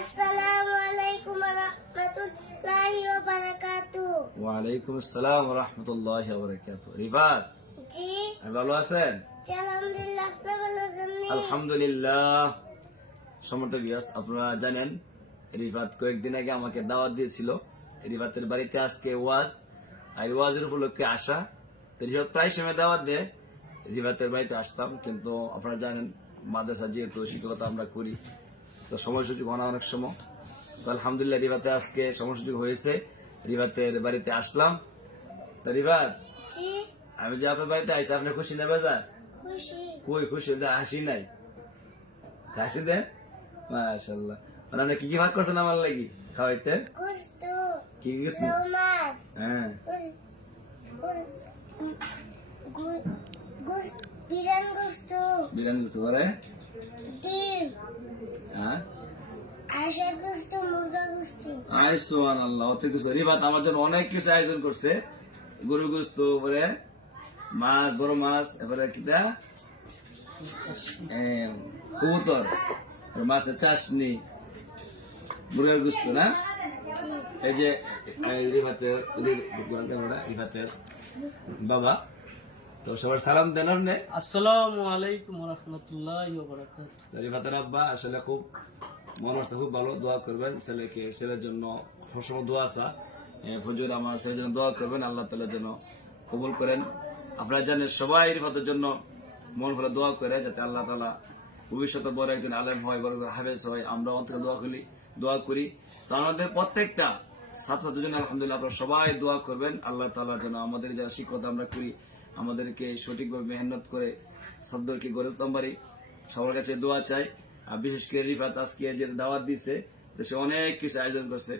আসসালামু আলাইকুম রহমতুল্লাহি ওয়া বারাকাতুহু। ওয়ালাইকুম আসসালাম রহমতুল্লাহ বরকাত রিফাত জি। ভালো আছেন? জি, আলহামদুলিল্লাহ আপনি ভালো আছেন আলহামদুলিল্লাহ। সমর্থ বিয়াস আপনারা জানেন রিফাত কয়েকদিন আগে আমাকে দাওয়াত দিয়েছিল। রিফাতের বাড়িতে আজকে ওয়াজ আর ওয়াজের উপলক্ষে আসা। তো রিফাত প্রায় সময় দাওয়াত দেয়। রিফাতের বাড়িতে আসতাম কিন্তু আপনারা জানেন মাদ্রাসা যেহেতু শিক্ষকতা আমরা করি। তো সময় সুযোগ হয় অনেক সময়। তো আলহামদুলিল্লাহ রিফাতে আজকে সময় সুযোগ হয়েছে। রিফাতের বাড়িতে আসলাম। তো রিফাত আমি যে আপনার বাড়িতে আইসি আপনি খুশি যা খুশি। কই খুশি? হাসি নাই। হাসি দেন। মাশাল্লাহ মানে আপনি কি কি ভাগ করছেন আমার লাগি খাওয়াইতে? কি কি হ্যাঁ। বিরান গোস্ত বিরিয়ানি কিছু করে ডিম হ্যাঁ আশার গোস্ত মুরগা গোস্ত আয় সোহান আল্লাহ অত কিছু রিবাত আমার জন্য অনেক কিছু আয়োজন করছে গরু গোস্ত পরে মাছ বড় মাছ এবারে কিটা কবুতর মাছের চাশনি মুরগের গোস্ত না এই যে এই রিভাতের রিভাতের বাবা তো সবার সালাম দেন আপনি। আসসালামু আলাইকুম রহমতুল্লাহ বরকাত রিভাতের আব্বা আসলে খুব মানুষটা খুব ভালো দোয়া করবেন। ছেলেকে ছেলের জন্য সবসময় দোয়া আসা এ, ফজর আমার ছেলের জন্য দোয়া করবেন আল্লাহ তালার জন্য কবুল করেন। আপনারা জানেন সবাই জন্য মন ভরে দোয়া করে যাতে আল্লাহ তালা ভবিষ্যতে বড় একজন আলেম হয় বড় হাফেজ হয়। আমরা অন্তরে দোয়া করি দোয়া করি। তো আমাদের প্রত্যেকটা ছাত্রছাত্রীর জন্য আলহামদুলিল্লাহ আপনারা সবাই দোয়া করবেন। আল্লাহ তালার জন্য আমাদের যারা শিক্ষকতা আমরা করি আমাদেরকে সঠিকভাবে মেহনত করে সদ্দরকে গড়ে তুলতে পারি সবার কাছে দোয়া চাই। আর বিশেষ করে রিফাত আজকে যে দাওয়াত দিচ্ছে সে অনেক কিছু আয়োজন করছে।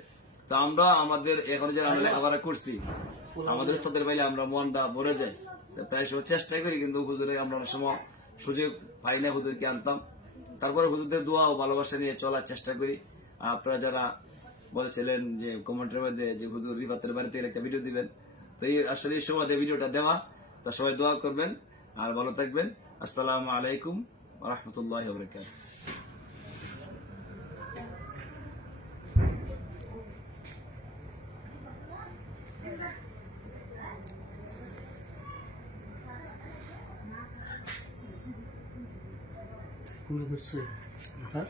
তো আমরা আমাদের এখন যে আমরা লেখাপড়া করছি, আমাদের উস্তাদের বাইলে আমরা মনটা ভরে যাই তো প্রায় সময় চেষ্টাই করি কিন্তু হুজুরে আমরা অনেক সময় সুযোগ পাই না হুজুরকে আনতাম। তারপরে হুজুরদের দোয়া ও ভালোবাসা নিয়ে চলার চেষ্টা করি। আপনারা যারা বলছিলেন যে কমেন্টের মধ্যে যে হুজুর রিফাতের বাড়িতে একটা ভিডিও দিবেন, তো এই আসলে এই সময় ভিডিওটা দেওয়া। তা সবাই দোয়া করবেন আর ভালো থাকবেন। আসসালামু আলাইকুম রহমতুল্লাহ বরকাত কুড়ি ধরছে। হ্যাঁ?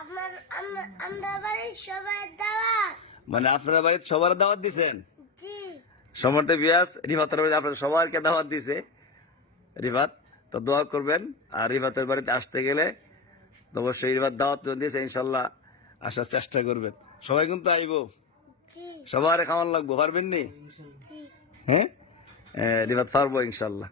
আপনার বাড়ির মানে আপনারা বাড়িতে সবার দাওয়াত দিছেন? সমর্থ বিয়াস রিফাতের বাড়িতে আপনার সবারকে দাওয়াত দিছে রিফাত তো দোয়া করবেন। আর রিফাতের বাড়িতে আসতে গেলে তো অবশ্যই রিফাত দাওয়াত দিয়েছে ইনশাল্লাহ আসার চেষ্টা করবেন। সবাই কিন্তু আইব। সবার খাওয়ান লাগবো পারবেন নি? হ্যাঁ? রিফাত পারব ইনশাল্লাহ